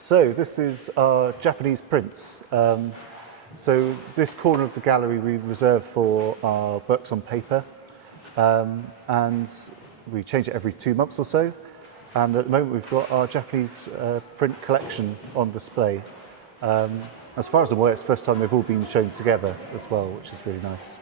So this is our Japanese prints. So this corner of the gallery we reserve for our works on paper, and we change it every 2 months or so. And at the moment we've got our Japanese print collection on display. As far as I'm aware, it's the first time they've all been shown together as well, which is really nice.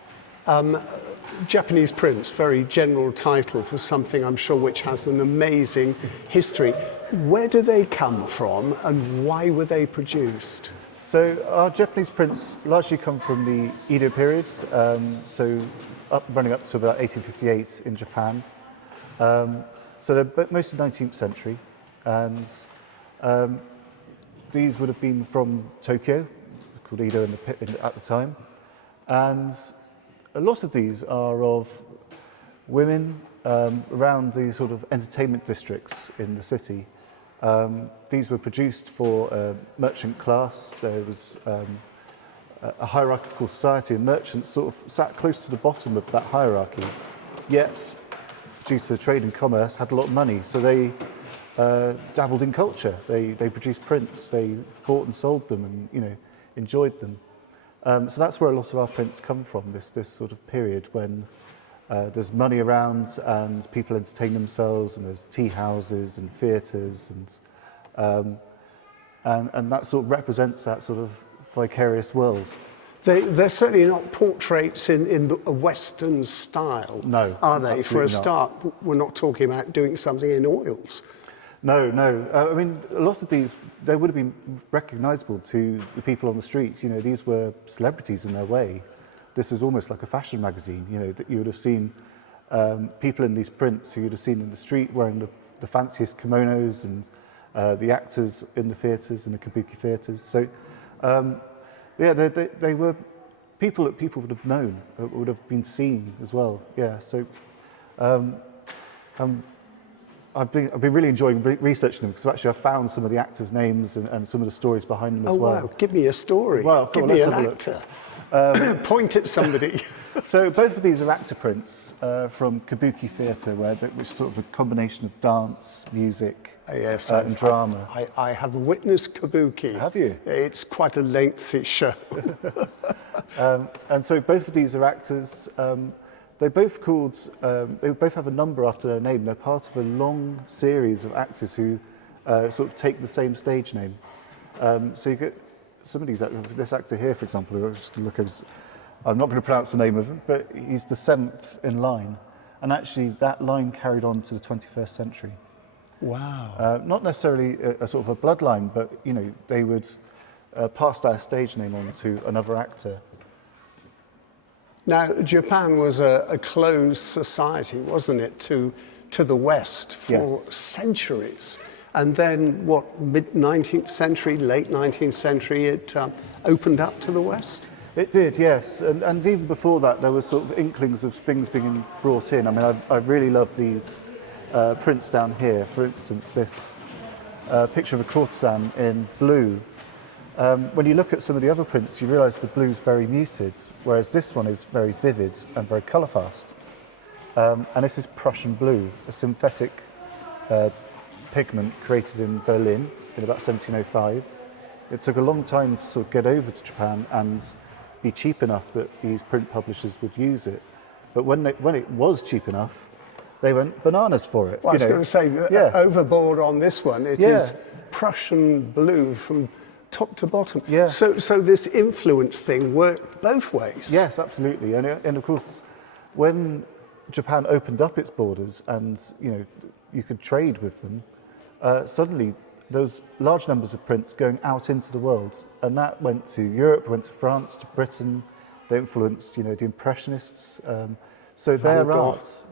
Japanese prints, very general title for something I'm sure which has an amazing history. Where do they come from and why were they produced? So our Japanese prints largely come from the Edo periods, running up to about 1858 in Japan. So they're mostly 19th century, and these would have been from Tokyo, called Edo at the time. And a lot of these are of women around the sort of entertainment districts in the city. These were produced for merchant class. There was a hierarchical society, and merchants sort of sat close to the bottom of that hierarchy, yet, due to trade and commerce, had a lot of money. So they dabbled in culture. They produced prints. They bought and sold them, and enjoyed them. So that's where a lot of our prints come from. This sort of period when there's money around and people entertain themselves, and there's tea houses and theatres, and that sort of represents that sort of vicarious world. They're certainly not portraits in a Western style, no, are they? For a not. start, we're not talking about doing something in oils. No. I mean, a lot of these, they would have been recognisable to the people on the streets. These were celebrities in their way. This is almost like a fashion magazine, that you would have seen people in these prints who you'd have seen in the street wearing the fanciest kimonos, and the actors in the theatres and the kabuki theatres. So, they were people that people would have known, would have been seen as well. Yeah, so I've been really enjoying researching them, because actually I've found some of the actors' names and some of the stories behind them as well. Oh wow, give me a story. Well, give me an actor. Point at somebody. So both of these are actor prints from kabuki theatre, which is sort of a combination of dance, music, and drama. I have witnessed kabuki. Have you? It's quite a lengthy show. And so both of these are actors. They both have a number after their name. They're part of a long series of actors who sort of take the same stage name. So you get some of these actors. This actor here, for example, I'm not going to pronounce the name of him, but he's the 7th in line. And actually that line carried on to the 21st century. Wow. Not necessarily a sort of a bloodline, but they would pass their stage name on to another actor. Now, Japan was a closed society, wasn't it, to the West for centuries. And then, mid-19th century, late 19th century, it opened up to the West? It did, yes. And even before that, there were sort of inklings of things being brought in. I mean, I really love these prints down here. For instance, this picture of a courtesan in blue. When you look at some of the other prints, you realise the blue's very muted, whereas this one is very vivid and very colour-fast. And this is Prussian blue, a synthetic pigment created in Berlin in about 1705. It took a long time to sort of get over to Japan and be cheap enough that these print publishers would use it. But when it was cheap enough, they went bananas for it. Well, I was going to say, overboard on this one. It is Prussian blue from top to bottom. Yeah. So this influence thing worked both ways. Yes, absolutely. And of course, when Japan opened up its borders and you could trade with them, suddenly those large numbers of prints going out into the world, and that went to Europe, went to France, to Britain. They influenced the Impressionists. So their art,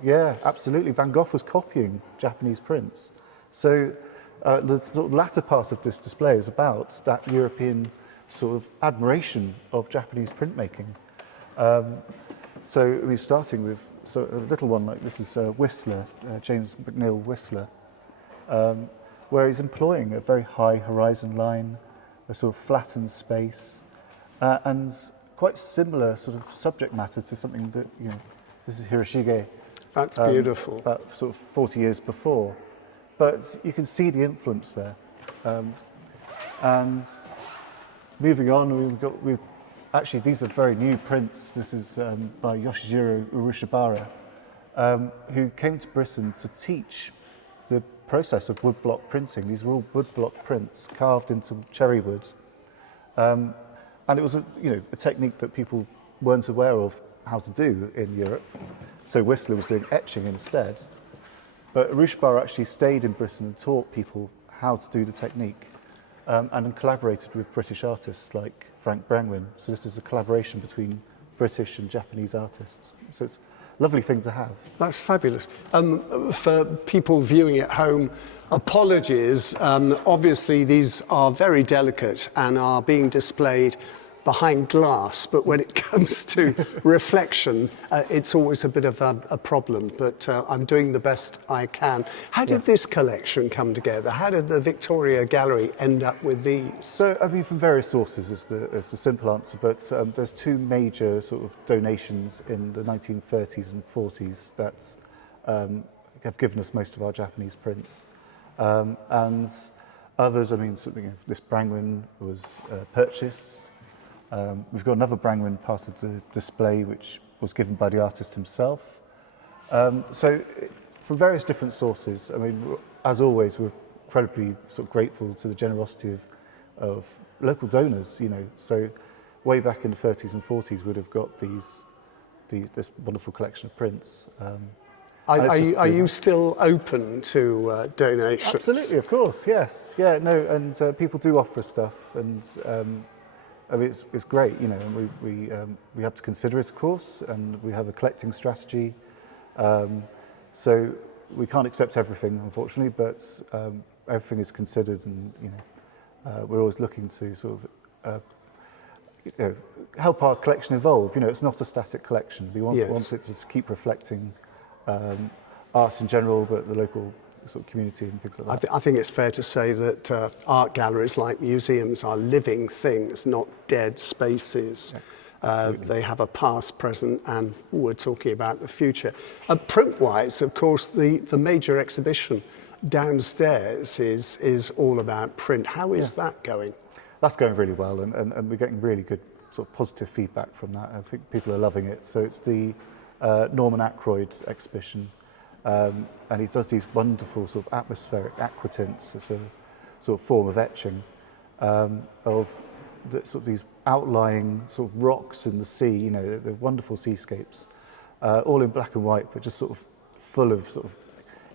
absolutely. Van Gogh was copying Japanese prints. So the sort of latter part of this display is about that European sort of admiration of Japanese printmaking. So we're starting with a little one like this is Whistler, James McNeill Whistler, where he's employing a very high horizon line, a sort of flattened space, and quite similar sort of subject matter to something that this is Hiroshige. That's beautiful. About sort of 40 years before. But you can see the influence there. And moving on, actually, these are very new prints. This is by Yoshijiro Urushabara, who came to Britain to teach the process of woodblock printing. These were all woodblock prints carved into cherry wood. And it was a technique that people weren't aware of how to do in Europe. So Whistler was doing etching instead. But Urushabara actually stayed in Britain and taught people how to do the technique, and collaborated with British artists like Frank Brangwyn. So this is a collaboration between British and Japanese artists. So it's a lovely thing to have. That's fabulous. For people viewing at home, apologies. Obviously, these are very delicate and are being displayed behind glass, but when it comes to reflection, it's always a bit of a problem, but I'm doing the best I can. How did this collection come together? How did the Victoria Gallery end up with these? So, I mean, from various sources is the simple answer, but there's two major sort of donations in the 1930s and 40s that have given us most of our Japanese prints. And others, I mean, something this Brangwyn was purchased. We've got another Brangwyn part of the display which was given by the artist himself. So from various different sources, I mean, as always, we're incredibly sort of grateful to the generosity of local donors, So way back in the 30s and 40s, we'd have got this wonderful collection of prints. Are you still open to donations? Absolutely, of course, yes. Yeah, no, and people do offer us stuff, and I mean, it's great, and we have to consider it, of course, and we have a collecting strategy. So we can't accept everything, unfortunately, but everything is considered, and we're always looking to sort of help our collection evolve. It's not a static collection. We want it to keep reflecting art in general, but the local sort of community and things like that. I think it's fair to say that art galleries, like museums, are living things, not dead spaces. They have a past, present, and we're talking about the future. Print-wise, of course, the major exhibition downstairs is all about print. How is that going? That's going really well, and we're getting really good sort of positive feedback from that. I think people are loving it. So it's the Norman Ackroyd exhibition. And he does these wonderful sort of atmospheric aquatints. It's a sort of form of etching of sort of these outlying sort of rocks in the sea, the wonderful seascapes, all in black and white, but just sort of full of sort of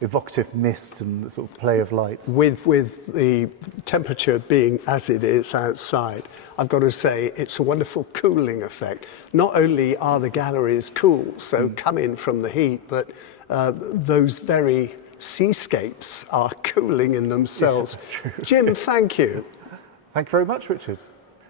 evocative mist and the sort of play of light. With the temperature being as it is outside, I've got to say it's a wonderful cooling effect. Not only are the galleries cool, so come in from the heat, but those very seascapes are cooling in themselves. Yeah, that's true. Jim, thank you. Thank you very much, Richard.